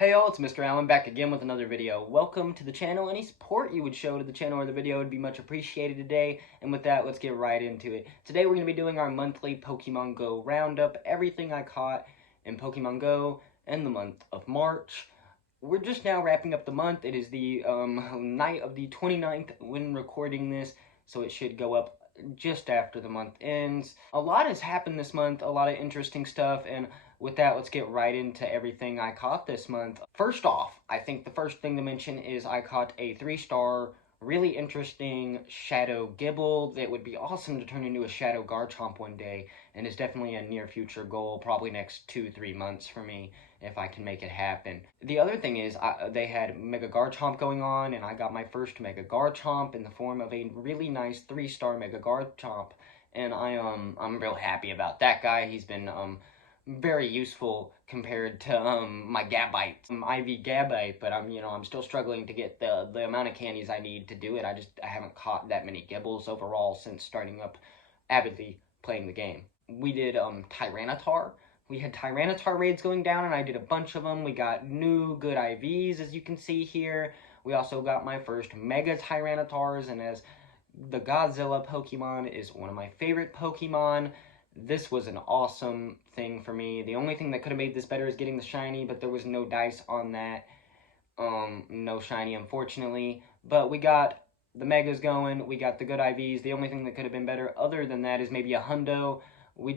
Hey y'all, it's Mr. Allen back again with another video. Welcome to the channel. Any support you would show to the channel or the video would be much appreciated today. And with that, let's get right into it. Today we're going to be doing our monthly Pokemon Go roundup. Everything I caught in Pokemon Go in the month of March. We're just now wrapping up the month. It is the night of the 29th when recording this, so it should go up just after the month ends. A lot has happened this month, a lot of interesting stuff, and with that, let's get right into everything I caught this month. First off, I think the first thing to mention is I caught a 3-star, really interesting Shadow Gible that would be awesome to turn into a Shadow Garchomp one day, and is definitely a near future goal, probably next 2-3 months for me, if I can make it happen. The other thing is, they had Mega Garchomp going on, and I got my first Mega Garchomp in the form of a really nice 3-star Mega Garchomp, and I'm real happy about that guy. He's been, very useful compared to my Gabite, IV Gabite, but I'm still struggling to get the amount of candies I need to do it. I haven't caught that many Gibbles overall since starting up avidly playing the game. We did Tyranitar. We had Tyranitar raids going down, and I did a bunch of them. We got new good IVs, as you can see here. We also got my first Mega Tyranitars, and as the Godzilla Pokemon is one of my favorite Pokemon, this was an awesome thing for me. The only thing that could have made this better is getting the shiny, but there was no dice on that. No shiny, unfortunately. But we got the Megas going. We got the good IVs. The only thing that could have been better other than that is maybe a Hundo.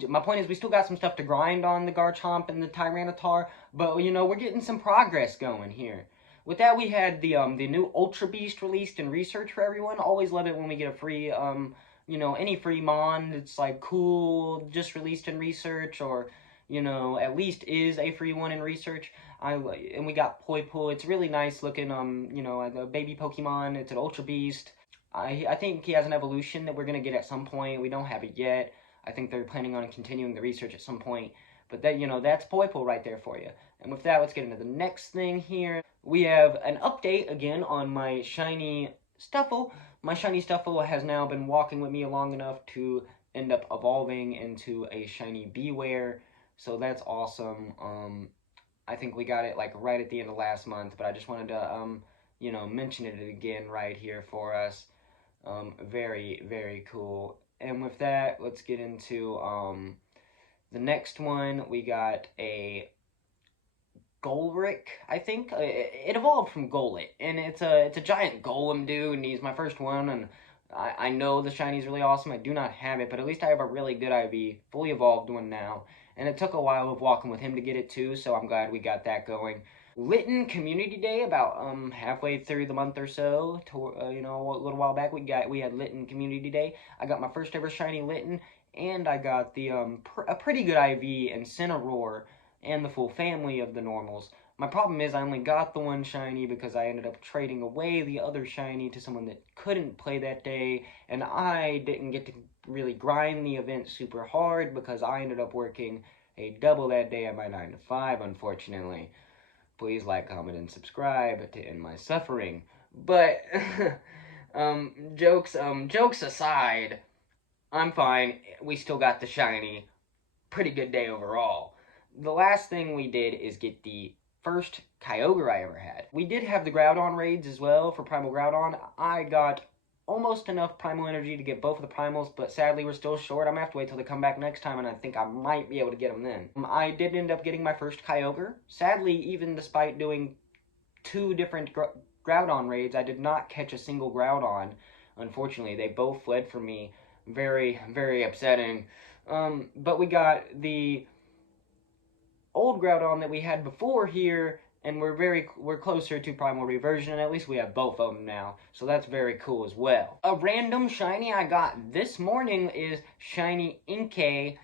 My point is we still got some stuff to grind on the Garchomp and the Tyranitar, but, we're getting some progress going here. With that, we had the new Ultra Beast released in research for everyone. Always love it when we get a free, any free Mon that's like cool, just released in research, or at least is a free one in research. And we got Poipole. It's really nice looking. A baby Pokemon. It's an Ultra Beast. I think he has an evolution that we're gonna get at some point. We don't have it yet. I think they're planning on continuing the research at some point. But that's Poipole right there for you. And with that, let's get into the next thing here. We have an update again on my shiny Stuffle. My shiny Stuffle has now been walking with me long enough to end up evolving into a shiny Bewear, so that's awesome. I think we got it like right at the end of last month, but I just wanted to mention it again right here for us. Very, very cool. And with that, let's get into the next one. We got a Golrick, I think. It evolved from Golett, and it's a giant golem dude, and he's my first one, and I know the shiny's really awesome. I do not have it, but at least I have a really good IV, fully evolved one now, and it took a while of walking with him to get it too, so I'm glad we got that going. Litten Community Day, about halfway through the month or so, a little while back, we had Litten Community Day. I got my first ever shiny Litten, and I got the a pretty good IV in Cineroar, and the full family of the normals. My problem is I only got the one shiny because I ended up trading away the other shiny to someone that couldn't play that day, and I didn't get to really grind the event super hard because I ended up working a double that day at my 9 to 5, unfortunately. Please like, comment, and subscribe to end my suffering. But, jokes aside, I'm fine. We still got the shiny. Pretty good day overall. The last thing we did is get the first Kyogre I ever had. We did have the Groudon raids as well for Primal Groudon. I got almost enough Primal Energy to get both of the Primals, but sadly we're still short. I'm going to have to wait till they come back next time, and I think I might be able to get them then. I did end up getting my first Kyogre. Sadly, even despite doing 2 different Groudon raids, I did not catch a single Groudon. Unfortunately, they both fled from me. Very, very upsetting. But we got the old Groudon that we had before here, and we're closer to Primal Reversion, and at least we have both of them now, so that's very cool as well. A random shiny I got this morning is shiny Inkay.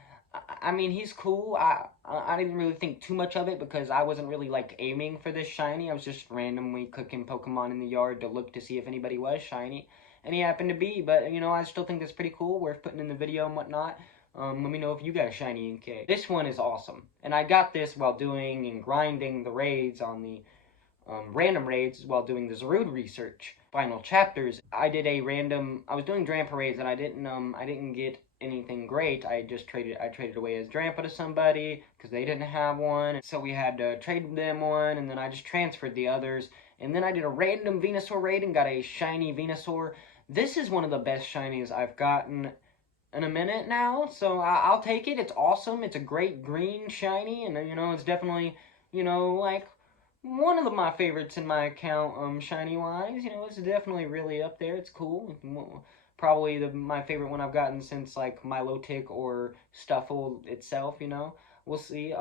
I mean, he's cool. I didn't really think too much of it because I wasn't really like aiming for this shiny. I was just randomly clicking Pokemon in the yard to look to see if anybody was shiny, and he happened to be. But I still think that's pretty cool, worth putting in the video and whatnot. Let me know if you got a shiny Inkay. This one is awesome, and I got this while doing and grinding the raids on the random raids while doing the Zarude research. Final chapters. I was doing Drampa raids, and I didn't get anything great. I traded away his Drampa to somebody because they didn't have one. So we had to trade them one, and then I just transferred the others. And then I did a random Venusaur raid and got a shiny Venusaur. This is one of the best shinies I've gotten in a minute now, so I'll take it. It's awesome. It's a great green shiny, and it's definitely, like one of my favorites in my account, shiny wise. It's definitely really up there. It's cool. Probably my favorite one I've gotten since like Milotic or Stuffle itself. We'll see.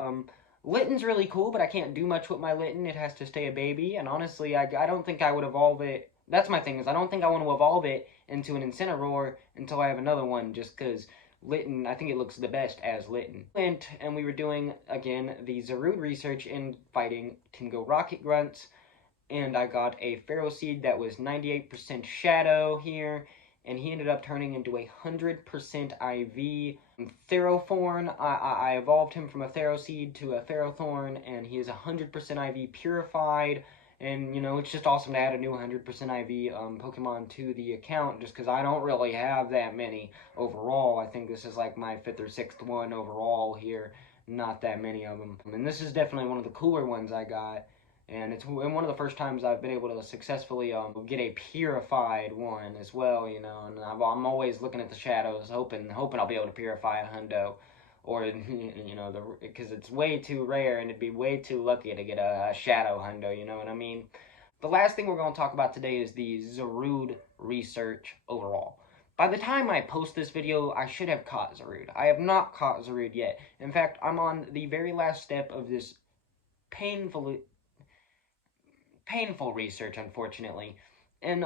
Litten's really cool, but I can't do much with my Litten. It has to stay a baby, and honestly, I don't think I would evolve it. That's my thing, is I don't think I want to evolve it into an Incineroar until I have another one, just because Litten, I think it looks the best as Litten. And we were doing, again, the Zarude research in fighting Team Go Rocket Grunts, and I got a Ferroseed that was 98% Shadow here, and he ended up turning into 100% IV. Therothorn, I evolved him from a Ferroseed to a Ferrothorn, and he is 100% IV purified. And, it's just awesome to add a new 100% IV Pokemon to the account, just because I don't really have that many overall. I think this is like my 5th or 6th one overall here. Not that many of them. And this is definitely one of the cooler ones I got. And it's one of the first times I've been able to successfully get a purified one as well, and I'm always looking at the shadows, hoping I'll be able to purify a hundo. Or, because it's way too rare, and it'd be way too lucky to get a shadow hundo, you know what I mean? The last thing we're going to talk about today is the Zarude research overall. By the time I post this video, I should have caught Zarude. I have not caught Zarude yet. In fact, I'm on the very last step of this painful research, unfortunately. And,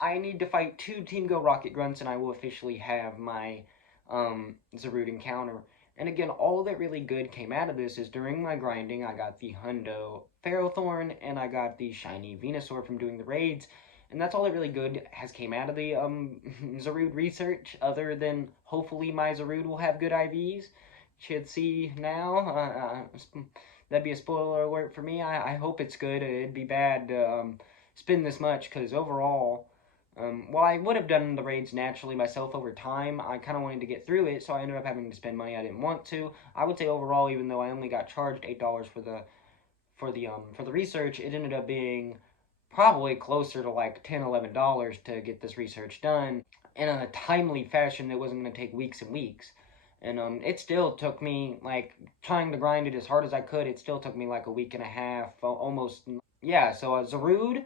I need to fight 2 Team Go Rocket Grunts, and I will officially have my Zarude encounter. And again, all that really good came out of this is during my grinding, I got the Hundo Ferrothorn, and I got the shiny Venusaur from doing the raids. And that's all that really good has came out of the Zarude research, other than hopefully my Zarude will have good IVs. Should see now. That'd be a spoiler alert for me. I hope it's good. It'd be bad to spend this much, because overall, while I would have done the raids naturally myself over time, I kind of wanted to get through it, so I ended up having to spend money I didn't want to. I would say overall, even though I only got charged $8 for the research, it ended up being probably closer to like $10-11 to get this research done in a timely fashion that wasn't going to take weeks and weeks. And it still took me, like, trying to grind it as hard as I could, it still took me like a week and a half, almost. Yeah, so Zarude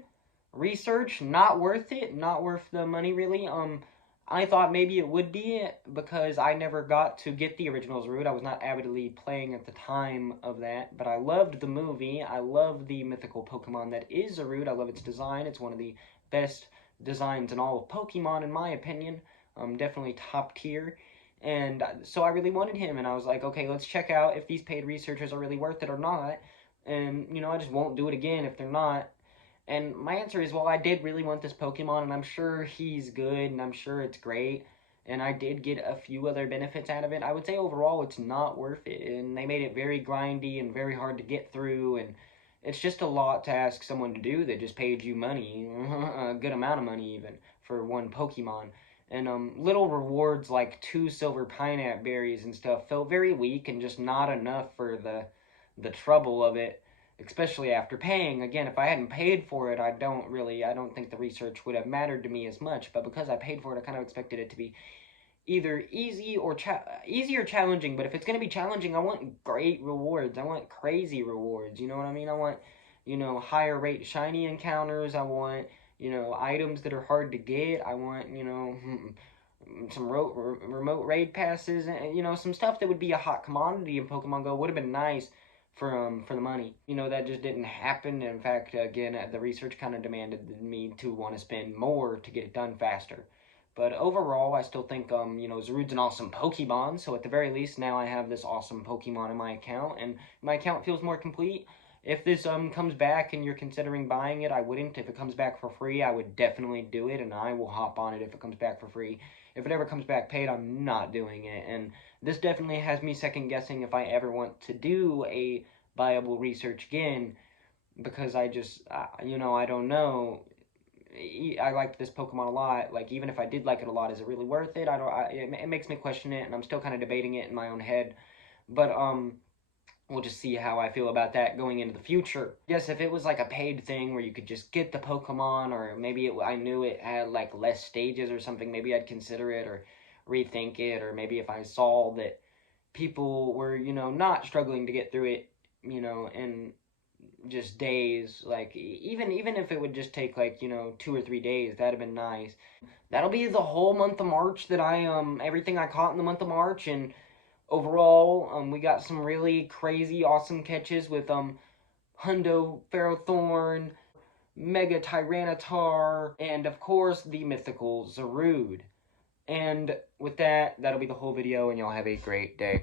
research, not worth it, not worth the money, really. I thought maybe it would be, because I never got to get the original Zarude. I was not avidly playing at the time of that, but I loved the movie. I love the mythical Pokemon that is Zarude. I love its design. It's one of the best designs in all of Pokemon, in my opinion. Definitely top tier. And so I really wanted him, and I was like, okay, let's check out if these paid researchers are really worth it or not. And, I just won't do it again if they're not. And my answer is, well, I did really want this Pokemon, and I'm sure he's good, and I'm sure it's great. And I did get a few other benefits out of it. I would say overall it's not worth it. And they made it very grindy and very hard to get through. And it's just a lot to ask someone to do that just paid you money, a good amount of money even, for one Pokemon. And little rewards like 2 silver pineapple berries and stuff felt very weak and just not enough for the trouble of it, especially after paying. Again, if I hadn't paid for it, I don't think the research would have mattered to me as much. But because I paid for it, I kind of expected it to be either easy or challenging. But if it's going to be challenging, I want great rewards. I want crazy rewards. You know what I mean? I want, higher rate shiny encounters. I want, items that are hard to get. I want, some remote raid passes, and, some stuff that would be a hot commodity in Pokemon Go would have been nice for the money. That just didn't happen. In fact, again, the research kind of demanded me to want to spend more to get it done faster. But overall, I still think, Zarude's an awesome Pokemon, so at the very least, now I have this awesome Pokemon in my account, and my account feels more complete. If this comes back and you're considering buying it, I wouldn't. If it comes back for free, I would definitely do it, and I will hop on it if it comes back for free. If it ever comes back paid, I'm not doing it, and this definitely has me second-guessing if I ever want to do a viable research again, because I just, I don't know. I liked this Pokemon a lot. Like, even if I did like it a lot, is it really worth it? I don't. It makes me question it, and I'm still kind of debating it in my own head. But we'll just see how I feel about that going into the future. Yes, if it was like a paid thing where you could just get the Pokemon, or maybe I knew it had like less stages or something, maybe I'd consider it or rethink it, or maybe if I saw that people were, not struggling to get through it, in just days, like even if it would just take like 2 or 3 days, that'd have been nice. That'll be the whole month of March that everything I caught in the month of March. And overall, we got some really crazy awesome catches with Hundo Ferrothorn, Mega Tyranitar, and of course the mythical Zarude. And with that, that'll be the whole video, and y'all have a great day.